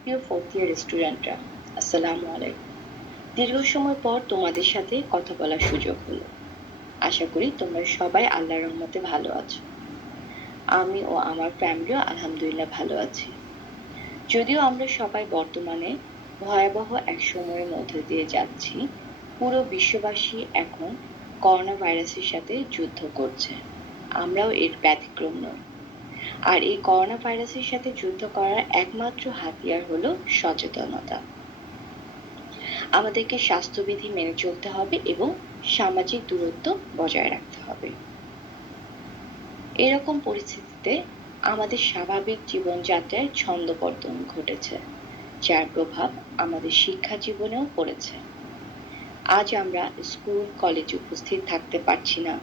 প্রিয় fourth year স্টুডেন্টরা, আসসালামু আলাইকুম। দীর্ঘ সময় পর তোমাদের সাথে কথা বলার সুযোগ হলো। আশা করি তোমরা সবাই আল্লাহর রহমতে ভালো আছো। আমি ও আমার ফ্যামিলিও আলহামদুলিল্লাহ ভালো আছি। যদিও আমরা সবাই বর্তমানে ভয়াবহ এক সময়ের মধ্যে দিয়ে যাচ্ছি, পুরো বিশ্ববাসী এখন করোনা ভাইরাসের সাথে যুদ্ধ করছে। আমরাও এর ব্যতিক্রম নই। আর এই করোনা ভাইরাসের সাথে যুদ্ধ করার একমাত্র হাতিয়ার হলো সচেতনতা। আমাদেরকে স্বাস্থ্যবিধি মেনে চলতে হবে এবং সামাজিক দূরত্ব বজায় রাখতে হবে। এরকম পরিস্থিতিতে আমাদের স্বাভাবিক জীবনযাত্রায় ছন্দপতন ঘটেছে, যার প্রভাব আমাদের শিক্ষা জীবনেও পড়েছে। আজ আমরা স্কুল কলেজে উপস্থিত থাকতে পারছি না,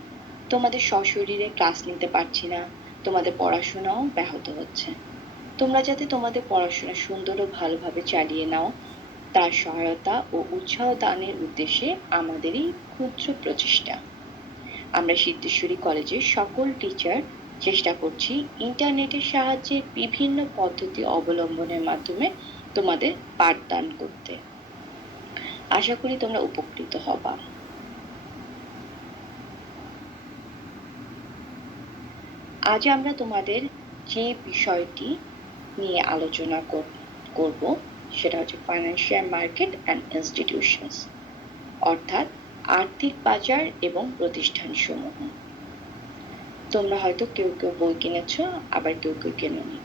তোমাদের সশরীরে ক্লাস নিতে পারছি না, তোমাদের পড়াশোনাও ব্যাহত হচ্ছে। তোমরা যাতে তোমাদের পড়াশোনা সুন্দর ও ভালোভাবে চালিয়ে নাও, তার সহায়তা ও উৎসাহ দানের উদ্দেশ্যে আমাদেরই ক্ষুদ্র প্রচেষ্টা। আমরা সিদ্ধেশ্বরী কলেজের সকল টিচার চেষ্টা করছি ইন্টারনেটের সাহায্যে বিভিন্ন পদ্ধতি অবলম্বনের মাধ্যমে তোমাদের পাঠদান করতে। আশা করি তোমরা উপকৃত হবা। আজ আমরা তোমাদের যে বিষয়টি নিয়ে আলোচনা করব সেটা হচ্ছে ফাইন্যান্সিয়াল মার্কেট অ্যান্ড ইনস্টিটিউশনস, অর্থাৎ আর্থিক বাজার এবং প্রতিষ্ঠানসমূহ। তোমরা হয়তো কেউ কেউ বই কিনেছো, আবার কেউ কেউ কেনোনি।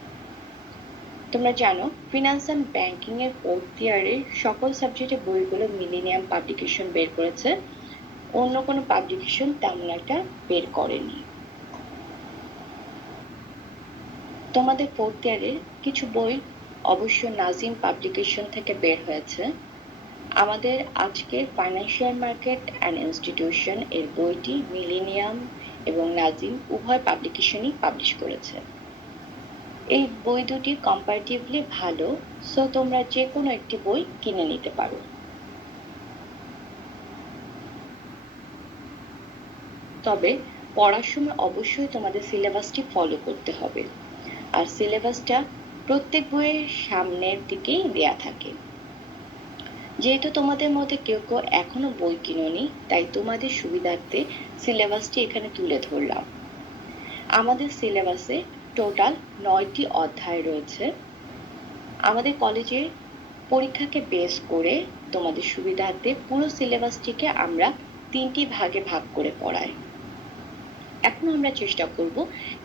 তোমরা জানো ফিনান্স অ্যান্ড ব্যাংকিং এর ফোর্থ ইয়ারের সকল সাবজেক্টের বইগুলো মিলেনিয়াম পাবলিকেশন বের করেছে, অন্য কোনো পাবলিকেশন তেমন একটা বের করেনি। তোমাদের ফোর্থ ইয়ারের কিছু বই অবশ্য নাজিম পাবলিকেশন থেকে বের হয়েছে। আমাদের আজকের ফাইন্যান্সিয়াল মার্কেট অ্যান্ড ইনস্টিটিউশন এর বইটি মিলেনিয়াম এবং নাজিম উভয় পাবলিকেশনই পাবলিশ করেছে। এই বই দুটি কম্পারেটিভলি ভালো, সো তোমরা যে কোনো একটি বই কিনে নিতে পারো। তবে পড়ার সময় অবশ্যই তোমাদের সিলেবাসটি ফলো করতে হবে, আর সিলেবাসটা প্রত্যেক বইয়ের সামনের দিকেই দেয়া থাকে। যেহেতু তোমাদের মধ্যে কেউ কেউ এখনো বই কিনোনি, তাই তোমাদের সুবিধার্থে সিলেবাসটি এখানে তুলে ধরলাম। আমাদের সিলেবাসে টোটাল 9টি অধ্যায় রয়েছে। আমাদের কলেজে পরীক্ষাকে বেস করে তোমাদের সুবিধার্থে পুরো সিলেবাসটিকে আমরা 3টি ভাগে ভাগ করে পড়াই। এখন আমরা চেষ্টা করব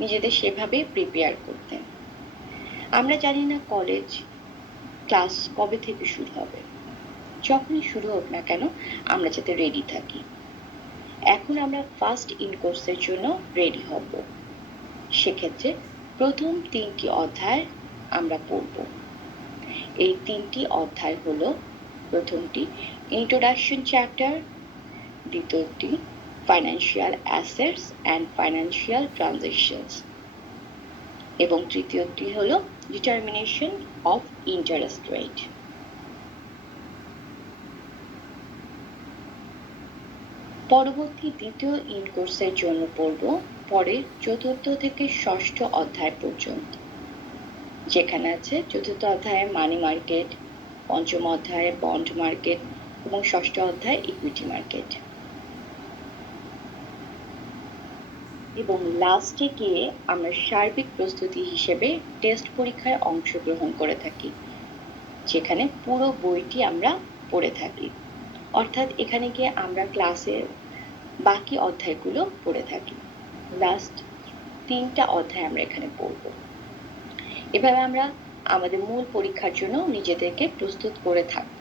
নিজেদের সেভাবে প্রিপেয়ার করতে। আমরা জানি না কলেজ ক্লাস কবে থেকে শুরু হবে, যখনই শুরু হোক না কেন আমরা যাতে রেডি থাকি। এখন আমরা ফার্স্ট ইন কোর্সের জন্য রেডি হব। সেক্ষেত্রে প্রথম 3টি অধ্যায় আমরা পড়ব। এই 3টি অধ্যায় হলো, প্রথমটি ইন্ট্রোডাকশন চ্যাপ্টার, দ্বিতীয়টি financial assets and financial transactions এবং তৃতীয়টি হলো ডিটারমিনেশন অফ ইন্টারেস্ট রেট। পরবর্তী দ্বিতীয় ইন কোর্সের জন্য পড়ব পরের 4র্থ থেকে 6ষ্ঠ অধ্যায় পর্যন্ত, যেখানে আছে 4র্থ অধ্যায়ে মানি মার্কেট, 5ম অধ্যায়ে বন্ড মার্কেট এবং 6ষ্ঠ অধ্যায় ইকুইটি মার্কেট। এবং লাস্টে গিয়ে আমরা সার্বিক প্রস্তুতি হিসেবে টেস্ট পরীক্ষায় অংশগ্রহণ করে থাকি, যেখানে পুরো বইটি আমরা পড়ে থাকি। অর্থাৎ এখানে গিয়ে আমরা ক্লাসের বাকি অধ্যায়গুলো পড়ে থাকি। লাস্ট 3টা অধ্যায় আমরা এখানে পড়ব। এভাবে আমরা আমাদের মূল পরীক্ষার জন্য নিজেদেরকে প্রস্তুত করে থাকব।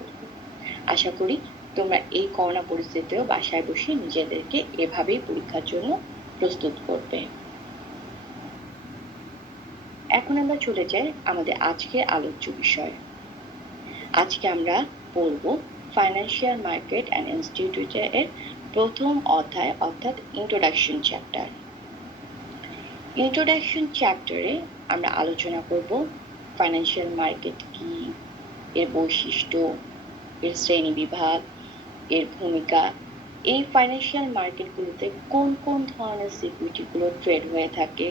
আশা করি তোমরা এই করোনা পরিস্থিতিতেও বাসায় বসে নিজেদেরকে এভাবেই পরীক্ষার জন্য প্রস্তুত করবে। এখন আমরা চলে যাই আমাদের আজকের আলোচ্য বিষয়। আজকে আমরা পড়ব ফাইন্যান্সিয়াল মার্কেট অ্যান্ড ইনস্টিটিউশন এর প্রথম অধ্যায়, অর্থাৎ ইন্ট্রোডাকশন চ্যাপ্টার। ইন্ট্রোডাকশন চ্যাপ্টারে আমরা আলোচনা করব ফাইন্যান্সিয়াল মার্কেট কি, এর বৈশিষ্ট্য, এর শ্রেণীবিভাগ, এর ভূমিকা, এই ফাইন্যান্সিয়াল মার্কেটগুলোতে কোন কোন ধরনের সিকিউরিটিগুলো ট্রেড হয়ে থাকে,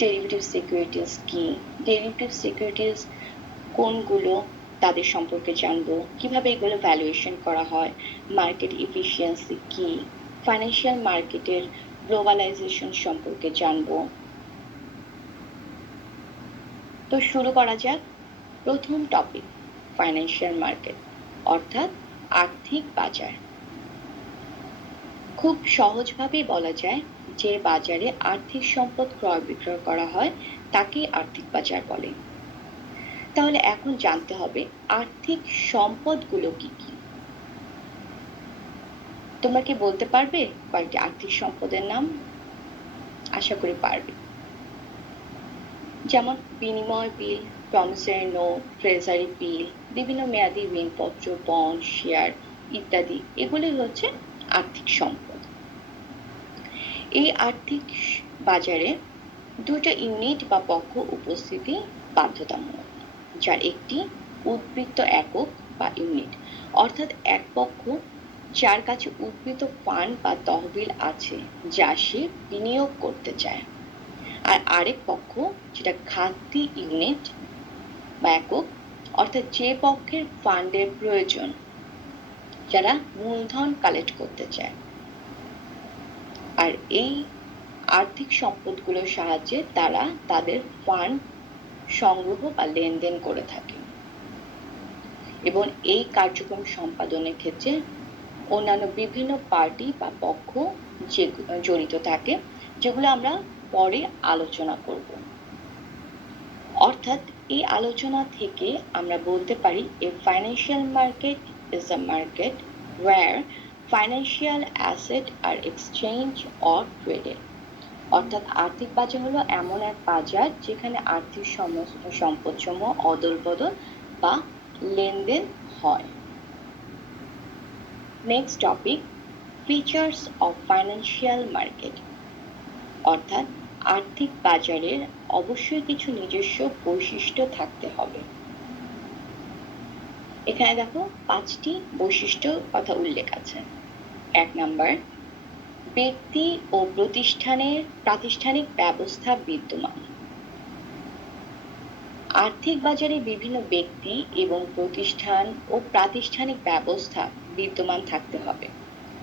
ডেরিভেটিভ সিকিউরিটিজ কি, ডেরিভেটিভ সিকিউরিটিজ কোনগুলো তাদের সম্পর্কে জানবো, কিভাবে এগুলো ভ্যালুয়েশন করা হয়, মার্কেট এফিসিয়েন্সি কি, ফাইন্যান্সিয়াল মার্কেটের গ্লোবালাইজেশন সম্পর্কে জানবো। তো শুরু করা যাক। প্রথম টপিক ফাইন্যান্সিয়াল মার্কেট অর্থাৎ আর্থিক বাজার। খুব সহজভাবেই বলা যায় যে বাজারে আর্থিক সম্পদ ক্রয় বিক্রয় করা হয় তাকেই আর্থিক বাজার বলে। তাহলে এখন জানতে হবে আর্থিক সম্পদগুলো কি কি। তোমরা কি বলতে পারবে কয়েকটি আর্থিক সম্পদের নাম? আশা করি পারবে। যেমন বিনিময় বিল, প্রমিসরি নোট, ট্রেজারি বিল, বিভিন্ন মেয়াদী ঋণপত্র, বন্ড, শেয়ার ইত্যাদি, এগুলি হচ্ছে আর্থিক সম্পদ। এই আর্থিক বাজারে দুটো ইউনিট বা পক্ষ উপস্থিতি বাধ্যতামূলক, যার একটি উদ্বৃত্ত একক বা ইউনিট, অর্থাৎ এক পক্ষ যার কাছে উদ্বৃত্ত ফান্ড বা তহবিল আছে যা সে বিনিয়োগ করতে চায়, আর আরেক পক্ষ যেটা ঘাটতি ইউনিট বা একক, অর্থাৎ যে পক্ষের ফান্ডের প্রয়োজন, যারা মূলধন কালেক্ট করতে চায়। আর এই আর্থিক সম্পদগুলোর সাহায্যে তারা তাদের ফান্ড সংগ্রহ বা লেনদেন করে থাকে এবং এই কার্যক্রম সম্পাদনের ক্ষেত্রে অন্যান্য বিভিন্ন পার্টি বা পক্ষ যে জড়িত থাকে, যেগুলো আমরা পরে আলোচনা করব। অর্থাৎ এই আলোচনা থেকে আমরা বলতে পারি a financial market is a market where financial assets are exchanged or traded। অর্থাৎ আর্থিক বাজার হলো এমন এক বাজার যেখানে আর্থিক সম্পদসমূহ অদল বদল বা লেনদেন হয়। Next topic features of financial market. অর্থাৎ আর্থিক বাজারের অবশ্যই কিছু নিজস্ব বৈশিষ্ট্য থাকতে হবে। এখানে দেখো 5টি বৈশিষ্ট্য কথা উল্লেখ আছে। 1 নাম্বার, ব্যক্তি ও প্রতিষ্ঠানের প্রাতিষ্ঠানিক ব্যবস্থা বিদ্যমান। আর্থিক বাজারে বিভিন্ন ব্যক্তি এবং প্রতিষ্ঠান ও প্রাতিষ্ঠানিক ব্যবস্থা বিদ্যমান থাকতে হবে।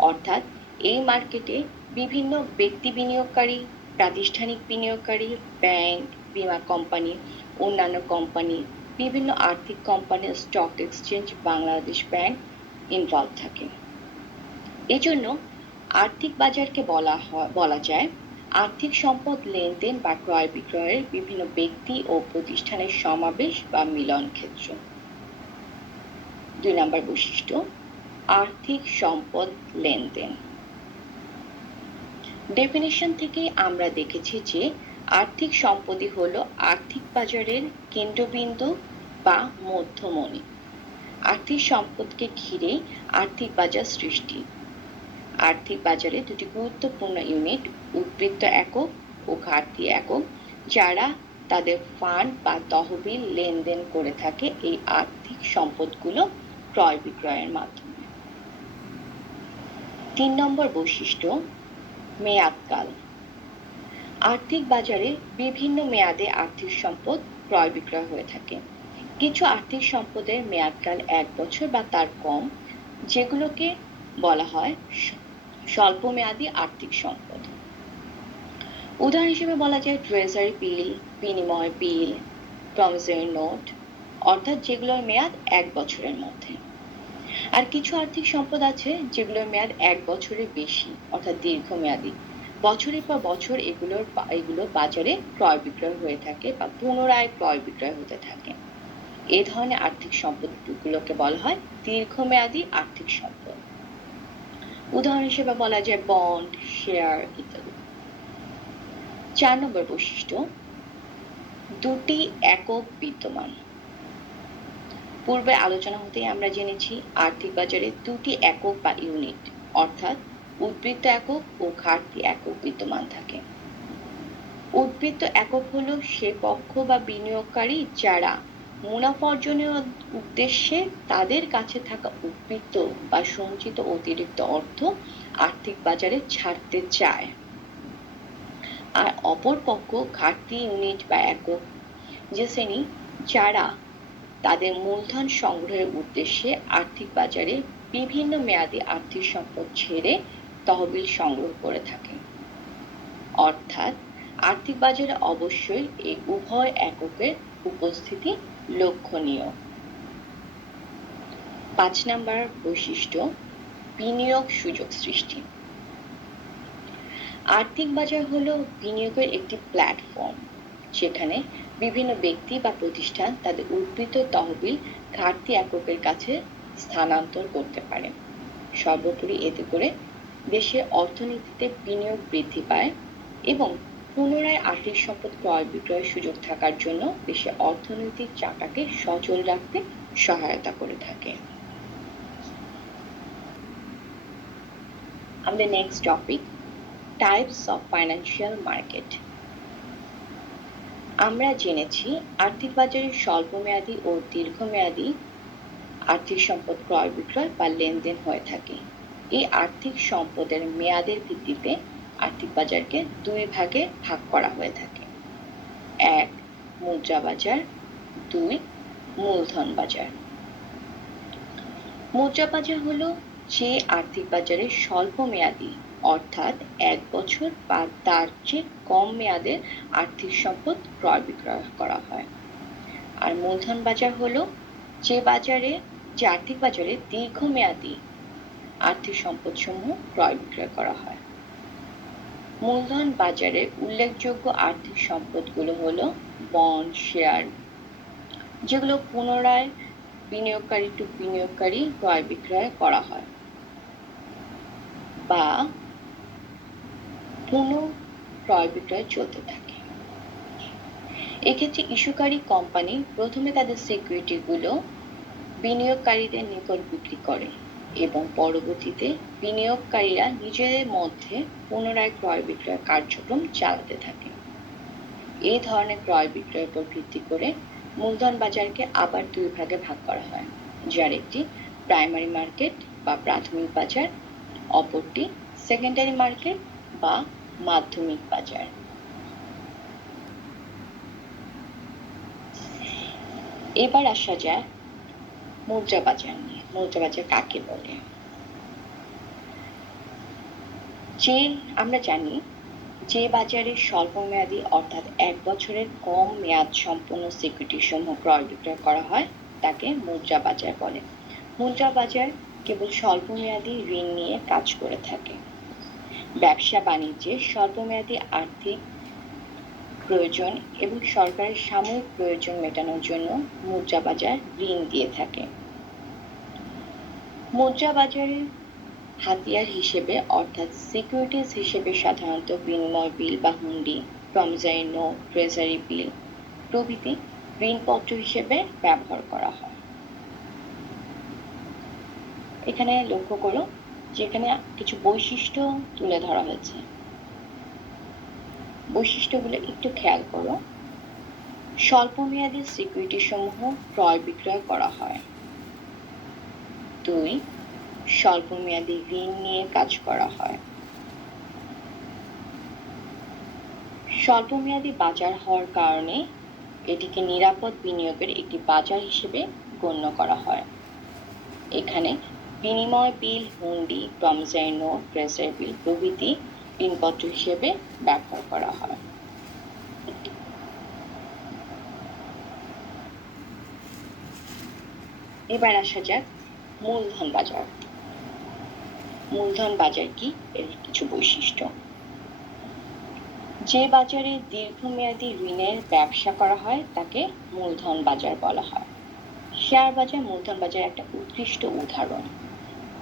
অর্থাৎ এই মার্কেটে বিভিন্ন ব্যক্তি বিনিয়োগকারী, প্রাতিষ্ঠানিক বিনিয়োগকারী, ব্যাংক, বীমা কোম্পানি, অন্যান্য কোম্পানি, বিভিন্ন আর্থিক company, stock exchange, Bangladesh bank involve থাকে। এজন্য আর্থিক বাজারকে বলা যায় আর্থিক সম্পদ লেনদেন বা ক্রয় বিক্রয়ের বিভিন্ন ব্যক্তি ও প্রতিষ্ঠানের সমাবেশ বা মিলন ক্ষেত্র। 2 নম্বর বৈশিষ্ট্য আর্থিক সম্পদ লেনদেন। ডেফিনিশন থেকে আমরা দেখেছি যে আর্থিক সম্পদই হলো আর্থিক বাজারের কেন্দ্রবিন্দু বা মধ্যমণি। আর্থিক সম্পদকে ঘিরে আর্থিক বাজার সৃষ্টি। আর্থিক বাজারে দুটি গুরুত্বপূর্ণ ইউনিট উদ্বৃত্ত একক ও ঘাটতি একক, যারা তাদের ফান্ড বা তহবিল লেনদেন করে থাকে এই আর্থিক সম্পদগুলো ক্রয় বিক্রয়ের মাধ্যমে। 3 নম্বর বৈশিষ্ট্য মেয়াদকাল। আর্থিক বাজারে বিভিন্ন মেয়াদে আর্থিক সম্পদ ক্রয় বিক্রয় হয়ে থাকে। কিছু আর্থিক সম্পদের মেয়াদকাল 1 বছর বা তার কম, যেগুলোকে বলা হয় স্বল্পমেয়াদী আর্থিক সম্পদ। উদাহরণ হিসেবে বলা যায় ট্রেজারি বিল, বিনিময় বিল, প্রমিসরি নোট, অর্থাৎ যেগুলোর মেয়াদ 1 বছরের মধ্যে। আর কিছু আর্থিক সম্পদ আছে যেগুলোর মেয়াদ 1 বছরের বেশি, অর্থাৎ দীর্ঘমেয়াদী। বছরের পর বছর এগুলো বাজারে ক্রয় বিক্রয় হয়ে থাকে বা পুনরায় ক্রয় বিক্রয় হতে থাকে। এই ধরনের আর্থিক সম্পদগুলোকে বলা হয় দীর্ঘমেয়াদী আর্থিক সম্পদ। উদাহরণ হিসেবে বলা যায় বন্ড, শেয়ার ইত্যাদি। 4 নম্বর বৈশিষ্ট্য দুটি একক বিদ্যমান। পূর্বে আলোচনা হতেই আমরা জেনেছি আর্থিক বাজারে দুটি একক বা ইউনিট, অর্থাৎ উদ্বৃত্ত একক ও ঘাটতি একক বিদ্যমান থাকে। উদ্বৃত্ত একক হলো সে পক্ষ বা বিনিয়োগকারী যারা মুনাফা অর্জনের উদ্দেশ্যে তাদের কাছে থাকা উদ্বৃত্ত বা সঞ্চিত অতিরিক্ত অর্থ আর্থিক বাজারে ছাড়তে চায়। আর অপর পক্ষ ঘাটতি ইউনিট বা একক যে শ্রেণী যারা তাদের মূলধন সংগ্রহের উদ্দেশ্যে আর্থিক বাজারে বিভিন্ন মেয়াদী আর্থিক সম্পদ ছেড়ে তহবিল সংগ্রহ করে থাকে। অর্থাৎ আর্থিক বাজারে অবশ্যই এই উভয় এককের উপস্থিতি লক্ষণীয়। 5 নাম্বার বৈশিষ্ট্য, বিনিয়োগ সুযোগ সৃষ্টি। আর্থিক বাজার হলো বিনিয়োগের একটি প্ল্যাটফর্ম, যেখানে বিভিন্ন ব্যক্তি বা প্রতিষ্ঠান তাদের উদ্বৃত্ত তহবিল ঘাটতি এককের কাছে স্থানান্তর করতে পারে। সর্বোপরি এতে করে দেশের অর্থনীতিতে বিনিয়োগ বৃদ্ধি পায় এবং পুনরায় আর্থিক সম্পদ ক্রয় বিক্রয়ের সুযোগ থাকার জন্য দেশের অর্থনৈতিক চাকাকে সচল রাখতে সহায়তা করে থাকে। আমাদের next topic, types of financial market. আমরা জেনেছি আর্থিক বাজারে স্বল্পমেয়াদী ও দীর্ঘমেয়াদী আর্থিক সম্পদ ক্রয় বিক্রয় বা লেনদেন হয়ে থাকে। এই আর্থিক সম্পদের মেয়াদের ভিত্তিতে আর্থিক বাজারকে দুই ভাগে ভাগ করা হয়ে থাকে। 1. মুদ্রা বাজার, 2. মূলধন বাজার। মুদ্রা বাজার হলো যে আর্থিক বাজারে স্বল্প মেয়াদী অর্থাৎ 1 বছর বা তার চেয়ে কম মেয়াদের আর্থিক সম্পদ ক্রয় বিক্রয় করা হয়। আর মূলধন বাজার হলো যে আর্থিক বাজারে দীর্ঘমেয়াদী আর্থিক সম্পদসমূহ ক্রয় বিক্রয় করা হয়। মূলধন বাজারে উল্লেখযোগ্য আর্থিক সম্পদগুলো হলো বন্ড, শেয়ার, যেগুলো পুনরায় বিনিয়োগকারী ক্রয় বিক্রয় করা হয় বা পুনঃ ক্রয় বিক্রয় চলতে থাকে। এক্ষেত্রে ইস্যুকারী কোম্পানি প্রথমে তাদের সিকিউরিটিগুলো বিনিয়োগকারীদের নিকট বিক্রি করে এবং পরবর্তীতে বিনিয়োগকারীরা নিজেদের মধ্যে পুনরায় ক্রয় বিক্রয় কার্যক্রম চালাতে থাকে। এই ধরনের ক্রয় বিক্রয়ের উপর ভিত্তি করে মূলধন বাজারকে আবার দুই ভাগে ভাগ করা হয়, যার একটি প্রাইমারি মার্কেট বা প্রাথমিক বাজার, অপরটি সেকেন্ডারি মার্কেট বা মাধ্যমিক বাজার। এবার আসা যায় মুদ্রা বাজার নিয়ে। মুদ্রা বাজার কাকে বলে? আমরা জানি যে বাজারে স্বল্পমেয়াদী অর্থাৎ 1 বছরের কম মেয়াদ সম্পন্ন সিকিউরিটি সমূহ ক্রয় বিক্রয় করা হয় তাকে মুদ্রা বাজার বলে। মুদ্রা বাজার কেবল স্বল্পমেয়াদী ঋণ নিয়ে কাজ করে থাকে। ব্যবসা বাণিজ্যে স্বল্পমেয়াদী আর্থিক প্রয়োজন এবং সরকারের সাময়িক প্রয়োজন মেটানোর জন্য মুদ্রা বাজার ঋণ দিয়ে থাকে। মুদ্রা বাজারের হাতিয়ার হিসেবে অর্থাৎ সিকিউরিটিজ হিসেবে সাধারণত বিনিময় বিল বা হুন্ডি, প্রমিসরি নোট, ট্রেজারি বিল প্রভৃতি ঋণপত্র হিসেবে ব্যবহার করা হয়। এখানে লক্ষ্য করো যে এখানে কিছু বৈশিষ্ট্য তুলে ধরা হয়েছে। বৈশিষ্ট্যগুলো একটু খেয়াল করো। স্বল্পমেয়াদী সিকিউরিটি সমূহ ক্রয় বিক্রয় করা হয়। 2. স্বল্পমেয়াদী ঋণ নিয়ে কাজ করা হয়। স্বল্পমেয়াদী বাজার হওয়ার কারণে এটিকে নিরাপদ বিনিয়োগের একটি বাজার হিসেবে গণ্য করা হয়। এখানে বিনিময় বিল, হুন্ডি, প্রমিসরি নোট, ট্রেজারি বিল প্রভৃতি ঋণপত্র হিসেবে ব্যবহার করা হয়। এবার আসা যাক মূলধন বাজার। মূলধন বাজার কি, এর কিছু বৈশিষ্ট্য। যে বাজারে দীর্ঘমেয়াদী ঋণের ব্যবসা করা হয় তাকে মূলধন বাজার বলা হয়। শেয়ার বাজার মূলধন বাজার একটা উৎকৃষ্ট উদাহরণ।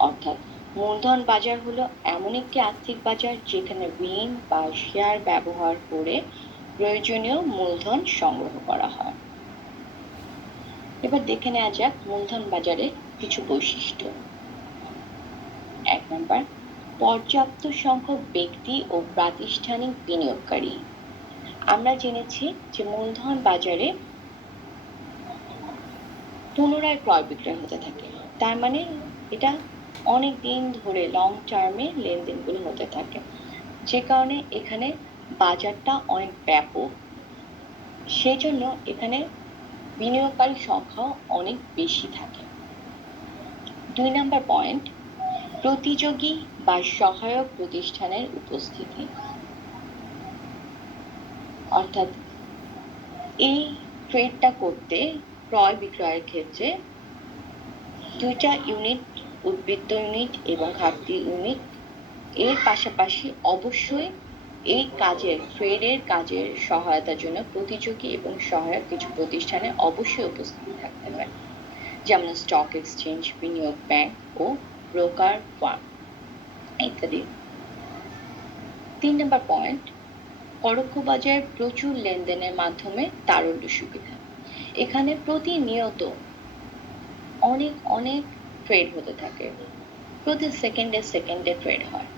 অর্থাৎ মূলধন বাজার হলো এমন একটি আর্থিক বাজার যেখানে ঋণ বা শেয়ার ব্যবহার করে প্রয়োজনীয় মূলধন সংগ্রহ করা হয়। এবার দেখে নেওয়া যাক মূলধন বাজারের কিছু বৈশিষ্ট্য। 1 নম্বর, পর্যাপ্ত সংখ্যক ব্যক্তি ও প্রাতিষ্ঠানিক বিনিয়োগকারী। আমরা জেনেছি যে মূলধন বাজারে পুনরায় ক্রয় বিক্রয় হতে থাকে, তার মানে এটা অনেক দিন ধরে লং টার্মে লেনদেনগুলো হতে থাকে, যে কারণে এখানে বাজারটা অনেক ব্যাপক। সেই জন্য এখানে বিনিয়োগকারীর সংখ্যাও অনেক বেশি থাকে। 2 নম্বর পয়েন্ট, প্রতিযোগী বা সহায়ক প্রতিষ্ঠানের উপস্থিতি। অর্থাৎ এই ট্রেডটা করতে ক্রয় বিক্রয়ের ক্ষেত্রে 2টা ইউনিট, উদ্বৃত্ত ইউনিট এবং ঘাটতি ইউনিট এর পাশাপাশি অবশ্যই এই ট্রেডের কাজের সহায়তার জন্য প্রতিযোগী এবং সহায়ক কিছু প্রতিষ্ঠানে অবশ্যই উপস্থিত থাকতে হয়, যেমন স্টক এক্সচেঞ্জ, বিনিয়োগ ব্যাংক ও ব্রোকার ফার্ম ইত্যাদি। 3 নম্বর পয়েন্ট, পরোক্ষ বাজার প্রচুর লেনদেনের মাধ্যমে তারল্য সুবিধা। এখানে প্রতিনিয়ত অনেক ট্রেড হতে থাকে, প্রতি সেকেন্ডে ট্রেড হয়,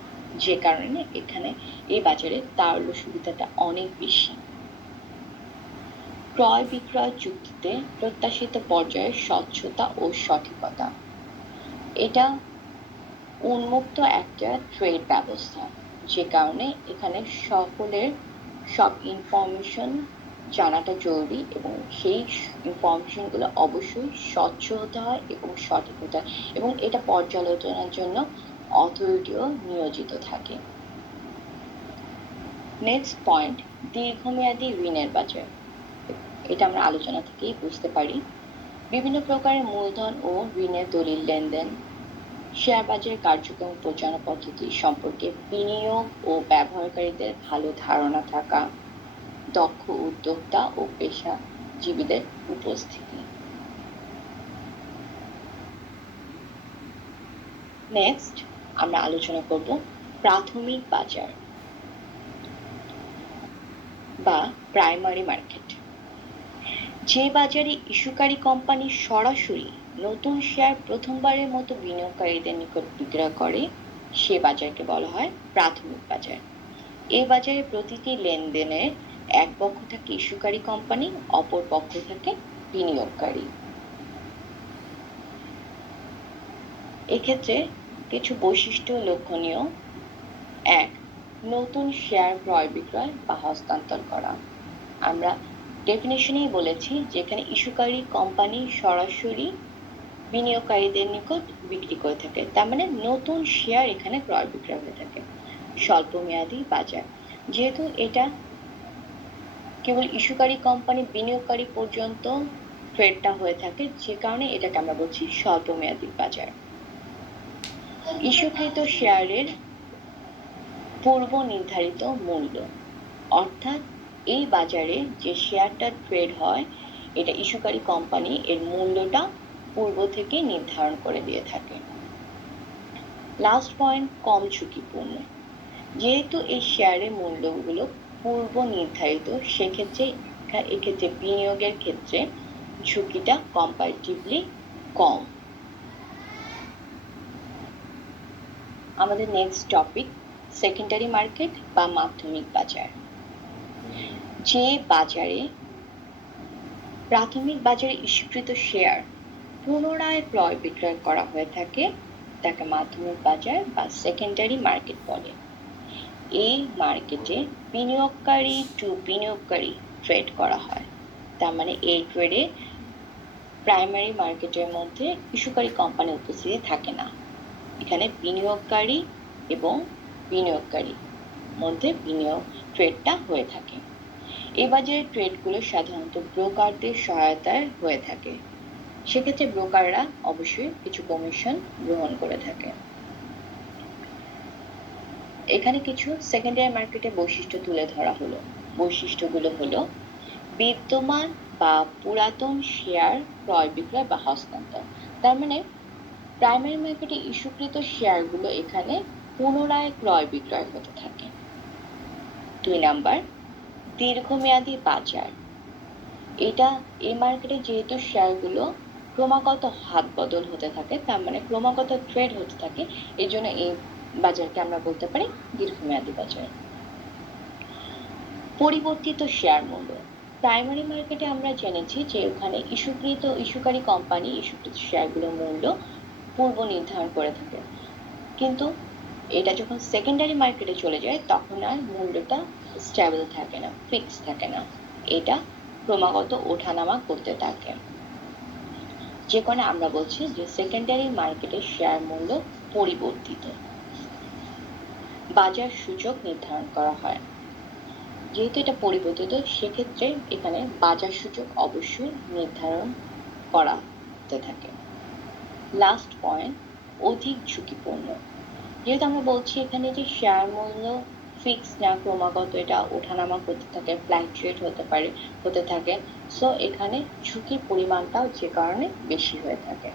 যে কারণে এখানে এই বাজারে তারল্য সুবিধাটা অনেক বেশি। ক্রয় বিক্রয় চুক্তিতে প্রত্যাশিত পর্যায়ে স্বচ্ছতা ও সঠিকতা। এটা উন্মুক্ত একটা ট্রেড ব্যবস্থা, যে কারণে এখানে সকলের সব ইনফরমেশন জানাটা জরুরি এবং সেই ইনফরমেশনগুলো অবশ্যই স্বচ্ছ হতে হয় এবং সঠিক হতে হয়, এবং এটা পর্যালোচনার জন্য অথরিটিও নিয়োজিত থাকে। নেক্সট পয়েন্ট, দীর্ঘমেয়াদী ঋণের বাজার। এটা আমরা আলোচনা থেকেই বুঝতে পারি। বিভিন্ন প্রকারের মূলধন ও ঋণের দলিল লেনদেন, শেয়ার বাজারের কার্যক্রম পরিচালনা পদ্ধতি সম্পর্কে বিনিয়োগ ও ব্যবহারকারীদের ভালো ধারণা থাকা, দক্ষ উদ্যোক্তা ও পেশাজীবীদের উপস্থিতি। নেক্সট আমরা আলোচনা করব প্রাথমিক বাজার বা প্রাইমারি মার্কেট। যে বাজারে ইস্যুকারী কোম্পানি সরাসরি নতুন শেয়ার প্রথমবারের মতো বিনিয়োগকারীদের নিকট বিক্রয় করে, সে বাজারকে বলা হয় প্রাথমিক বাজার। এই বাজারে প্রতিটি লেনদেনে এক পক্ষ থাকে ইস্যুকারী কোম্পানি, অপর পক্ষ থাকে বিনিয়োগকারী। এক্ষেত্রে কিছু বৈশিষ্ট্য লক্ষণীয়। 1, নতুন শেয়ার ক্রয় বিক্রয় বা হস্তান্তর করা। আমরা ডেফিনেশনেই বলেছি যেখানে ইস্যুকারী কোম্পানি সরাসরি বিনিয়োগকারীদের নিকট বিক্রি করে থাকে, তার মানে নতুন শেয়ার এখানে ক্রয় বিক্রয় হয়ে থাকে। স্বল্পমেয়াদী বাজার, যেহেতু এটা কেবল ইস্যুকারী কোম্পানি বিনিয়োগকারী পর্যন্ত ট্রেডটা হয়ে থাকে, যে কারণে এটাকে আমরা বলছি স্বল্পমেয়াদী বাজার। ইস্যুকৃত শেয়ারের পূর্ব নির্ধারিত মূল্য, অর্থাৎ এই বাজারে যে শেয়ারটা ট্রেড হয় এটা ইস্যুকারী কোম্পানি এর মূল্যটা পূর্ব থেকে নির্ধারণ করে দিয়ে থাকে। লাস্ট পয়েন্ট, কম ঝুঁকিপূর্ণ। যেহেতু এই শেয়ারের মূল্যগুলো পূর্ব নির্ধারিত, সেক্ষেত্রে এক্ষেত্রে বিনিয়োগের ক্ষেত্রে ঝুঁকিটা কম্পারেটিভলি কম। আমাদের নেক্সট টপিক সেকেন্ডারি মার্কেট বা মাধ্যমিক বাজার। যে বাজারে প্রাথমিক বাজারে ইস্যুকৃত শেয়ার পুনরায় ক্রয় বিক্রয় করা হয়ে থাকে তাকে মাধ্যমিক বাজার বা সেকেন্ডারি মার্কেট বলে। এই মার্কেটে বিনিয়োগকারী টু বিনিয়োগকারী ট্রেড করা হয়, তার মানে এই ট্রেডে প্রাইমারি মার্কেটের মধ্যে ইস্যুকারী কোম্পানি উপস্থিতি থাকে না, এখানে বিনিয়োগকারী এবং বিনিয়োগকারী মধ্যে বিনিয়োগ ট্রেডটা হয়ে থাকে। এই বাজারের ট্রেডগুলো সাধারণত ব্রোকারদের সহায়তায় হয়ে থাকে, সেক্ষেত্রে ব্রোকাররা অবশ্যই কিছু কমিশন গ্রহণ করে থাকে। এখানে কিছু সেকেন্ডারি মার্কেটের বৈশিষ্ট্য তুলে ধরা হলো। বৈশিষ্ট্যগুলো হলো বিদ্যমান বা পুরাতন শেয়ার ক্রয় বিক্রয় বা হস্তান্তর, তার মানে প্রাইমারি মার্কেটে ইস্যুকৃত শেয়ারগুলো এখানে পুনরায় ক্রয় বিক্রয় হতে থাকে। 2 নাম্বার, দীর্ঘমেয়াদী বাজার। এটা এই মার্কেটে যেহেতু শেয়ারগুলো ক্রমাগত হাত বদল হতে থাকে, তার মানে ক্রমাগত ট্রেড হতে থাকে, এই জন্য এই বাজারকে আমরা বলতে পারি দীর্ঘমেয়াদী বাজার। পরিবর্তিত শেয়ার মূল্য। প্রাইমারি মার্কেটে আমরা জেনেছি যে ওখানে ইস্যুকারী কোম্পানি ইস্যুকৃত শেয়ারগুলোর মূল্য পূর্ব নির্ধারণ করে থাকে, কিন্তু এটা যখন সেকেন্ডারি মার্কেটে চলে যায় তখন আর মূল্যটা স্টেবল থাকে না, ফিক্স থাকে না, এটা ক্রমাগত ওঠানামা করতে থাকে, যে কারণে আমরা বলছি যে সেকেন্ডারি মার্কেটের শেয়ার মূল্য পরিবর্তিত। বাজার সূচক নির্ধারণ করা হয়, যেহেতু এটা পরিবর্তিত সেক্ষেত্রে এখানে বাজার সূচক অবশ্যই নির্ধারণ করা হতে থাকে। লাস্ট পয়েন্ট, অধিক ঝুঁকিপূর্ণ। যেহেতু আমরা বলছি এখানে যে শেয়ার মূল্য ফিক্স না, ক্রমাগত এটা ওঠানামা করতে থাকে, ফ্ল্যাকচুয়েট হতে থাকে, সো এখানে ঝুঁকির পরিমাণটাও যে কারণে বেশি হয়ে থাকে।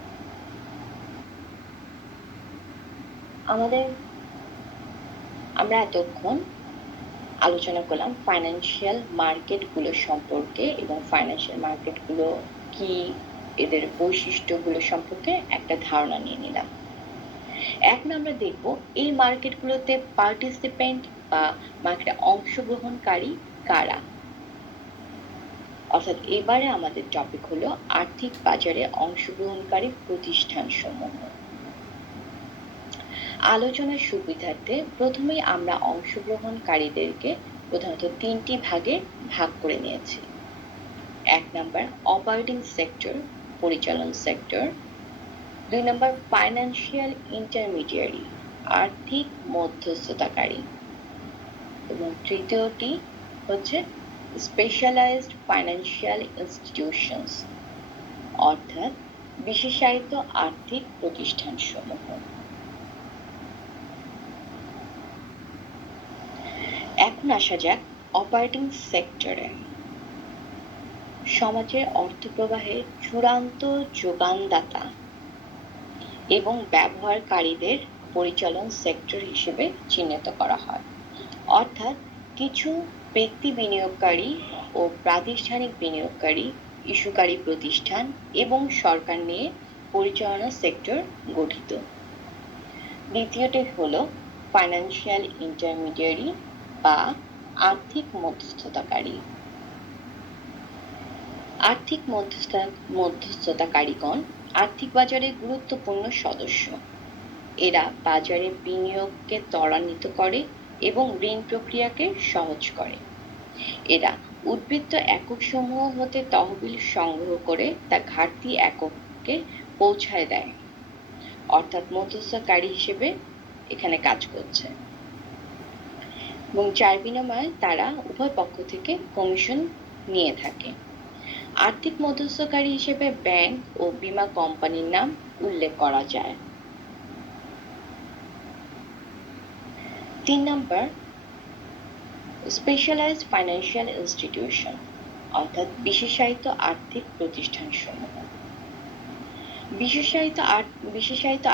আমরা এতক্ষণ আলোচনা করলাম ফাইন্যান্সিয়াল মার্কেটগুলো সম্পর্কে এবং ফাইন্যান্সিয়াল মার্কেটগুলো কি, এদের বৈশিষ্ট্যগুলো সম্পর্কে একটা ধারণা নিয়ে নিলাম। এখন আমরা দেখব এই মার্কেটগুলোতে পার্টিসিপেন্ট বা মার্কেটে অংশগ্রহণকারী কারা। অর্থাৎ এবারে আমাদের টপিক হলো আর্থিক বাজারে অংশগ্রহণকারী প্রতিষ্ঠানসমূহ। আলোচনার সুবিধার্থে প্রথমেই আমরা অংশগ্রহণকারীদেরকে প্রধানত তিনটি ভাগে ভাগ করে নিয়েছি। 1 নাম্বার অপারেটিং সেক্টর, পরিচালন সেক্টর। 2 নাম্বার ফাইন্যান্সিয়াল ইন্টারমিডিয়ারি, আর্থিক মধ্যস্থতাকারী। এবং তৃতীয়টি হচ্ছে স্পেশালাইজড ফাইন্যান্সিয়াল ইনস্টিটিউশনস, অর্থাৎ বিশেষায়িত আর্থিক প্রতিষ্ঠানসমূহ। এখন আসা যাক অপারেটিং সেক্টরে। সমাজের অর্থপ্রবাহের চূড়ান্ত যোগানদাতা এবং ব্যবহারকারীদের পরিচালন সেক্টর হিসেবে চিহ্নিত করা হয়। অর্থাৎ কিছু ব্যক্তি বিনিয়োগকারী ও প্রাতিষ্ঠানিক বিনিয়োগকারী, ইস্যুকারী প্রতিষ্ঠান এবং সরকার নিয়ে পরিচালনা সেক্টর গঠিত। দ্বিতীয়টি হলো ফাইন্যান্সিয়াল ইন্টারমিডিয়ারি বা আর্থিক মধ্যস্থতাকারী। আর্থিক মধ্যস্থতাকারীগণ আর্থিক বাজারে গুরুত্বপূর্ণ সদস্য। এরা বাজারে বিনিয়োগকে ত্বরান্বিত করে এবং ঋণ প্রক্রিয়াকে সহজ করে। এরা উদ্বৃত্ত একক সমূহ হতে তহবিল সংগ্রহ করে তা ঘাটতি এককে পৌঁছায় দেয়, অর্থাৎ মধ্যস্থতাকারী হিসেবে এখানে কাজ করছে। এবং যার বিনিময়ে তারা উভয় পক্ষ থেকে কমিশন নিয়ে থাকে। আর্থিক মধ্যস্থতাকারী হিসেবে ব্যাংক ও বীমা কোম্পানির নাম উল্লেখ করা যায়। 3 নাম্বার স্পেশালাইজড ফাইন্যান্সিয়াল ইনস্টিটিউশন, অর্থাৎ বিশেষায়িত আর্থিক প্রতিষ্ঠানসমূহ। বিশেষায়িত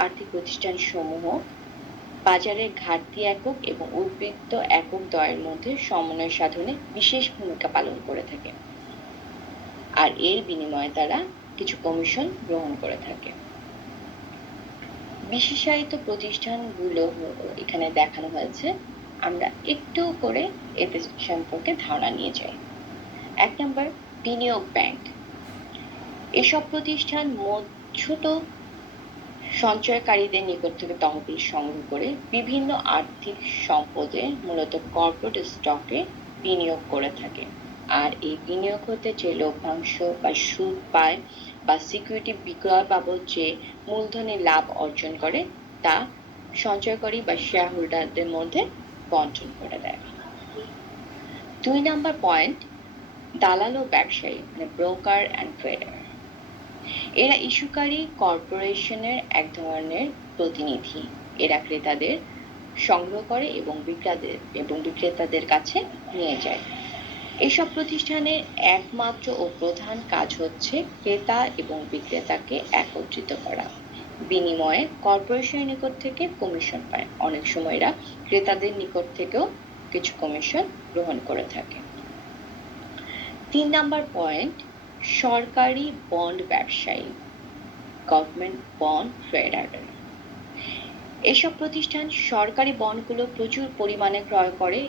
আর্থিক প্রতিষ্ঠানসমূহ বাজারের ঘাটতি একক এবং উদ্বৃত্ত একক দ্বয়ের মধ্যে সমন্বয় সাধনে বিশেষ ভূমিকা পালন করে থাকে, আর এর বিনিময়ে তারা কিছু কমিশন গ্রহণ করে থাকে। বিশেষায়িত প্রতিষ্ঠানগুলো এখানে দেখানো হয়েছে, আমরা একটু করে এদের সম্পর্কে ধারণা নিয়ে যাই। 1 নাম্বার বিনিয়োগ ব্যাংক। এসব প্রতিষ্ঠান ছোট সঞ্চয়কারীদের নিকট থেকে তহবিল সংগ্রহ করে বিভিন্ন আর্থিক সম্পদে, মূলত কর্পোরেট স্টকে বিনিয়োগ করে থাকে, আর এই বিনিয়োগ হতে যে লভ্যাংশ বা সুদ পায় বা সিকিউরিটি বিক্রয় বাবদ যে মূলধনের লাভ অর্জন করে তা সঞ্চয়কারী বা শেয়ার হোল্ডারদের মধ্যে বন্টন করে দেয়। 2 নাম্বার পয়েন্ট দালাল ও ব্যবসায়ী, মানে ব্রোকার অ্যান্ড ট্রেডার। এরা ইস্যুকারী কর্পোরেশনের এক ধরনের প্রতিনিধি। এরা ক্রেতাদের সংগ্রহ করে এবং বিক্রেতাদের কাছে নিয়ে যায়। এসব প্রতিষ্ঠানের একমাত্র ও প্রধান কাজ হচ্ছে ক্রেতা এবং বিক্রেতাকে একত্রিত করা, বিনিময়ে কর্পোরেশনের নিকট থেকে কমিশন পায়। অনেক সময় এরা ক্রেতাদের নিকট থেকেও কিছু কমিশন গ্রহণ করে থাকে। 3 নাম্বার পয়েন্ট সরকারি বন্ড ব্যবসায়ী, গভর্নমেন্ট বন্ড ট্রেডার। এসব প্রতিষ্ঠান সরকারি বন্ডগুলো প্রচুর পরিমাণে ক্রয় করে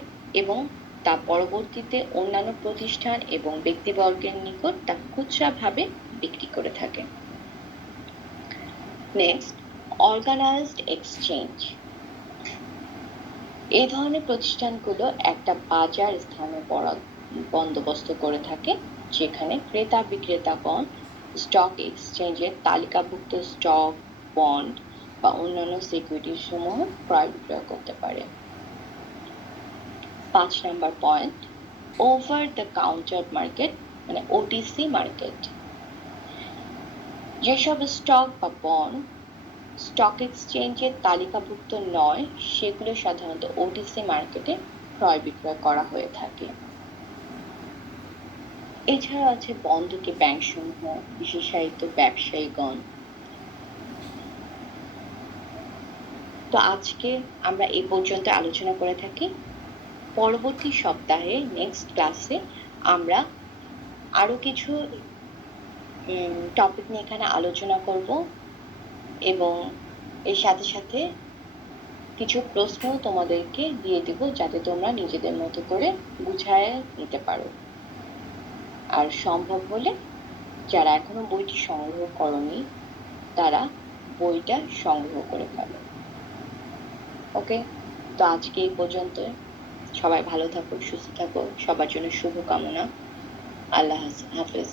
এবং তা পরবর্তীতে অন্যান্য প্রতিষ্ঠান এবং ব্যক্তিবর্গের নিকট তা খুচরাভাবে বিক্রি করে থাকে। Next, organised exchange. এই ধরনের প্রতিষ্ঠানগুলো একটা বাজার স্থানে বন্দোবস্ত করে থাকে যেখানে ক্রেতা বিক্রেতাগণ স্টক এক্সচেঞ্জের তালিকাভুক্ত স্টক, বন্ড বা অন্যান্য সিকিউরিটি সমূহ ক্রয় বিক্রয় করতে পারে। 5 number point, over the counter market মানে ওটিসি মার্কেট। যেসব স্টক বা বন্ড স্টক এক্সচেঞ্জের তালিকাভুক্ত নয় সেগুলো সাধারণত ওটিসি মার্কেটে ক্রয় বিক্রয় করা হয়ে থাকে। এছাড়া আছে বন্ধকি ব্যাংকসমূহ, বিশেষায়িত ব্যবসায়ীগণ। তো আজকে আমরা এই পর্যন্ত আলোচনা করে থাকি। পরবর্তী সপ্তাহে নেক্সট ক্লাসে আমরা আরো কিছু টপিক নিয়ে এখানে আলোচনা করব এবং এর সাথে সাথে কিছু প্রশ্ন তোমাদেরকে দিয়ে দেব যাতে তোমরা নিজেদের মতো করে বুঝায় নিতে পারো। আর সম্ভব হলে যারা এখনো বইটি সংগ্রহ করনি তারা বইটা সংগ্রহ করে ফেলো। ওকে, তো আজকে এই পর্যন্ত। সবাই ভালো থাকো, সুস্থ থাকো, সবার জন্য শুভকামনা। আল্লাহ হাফেজ।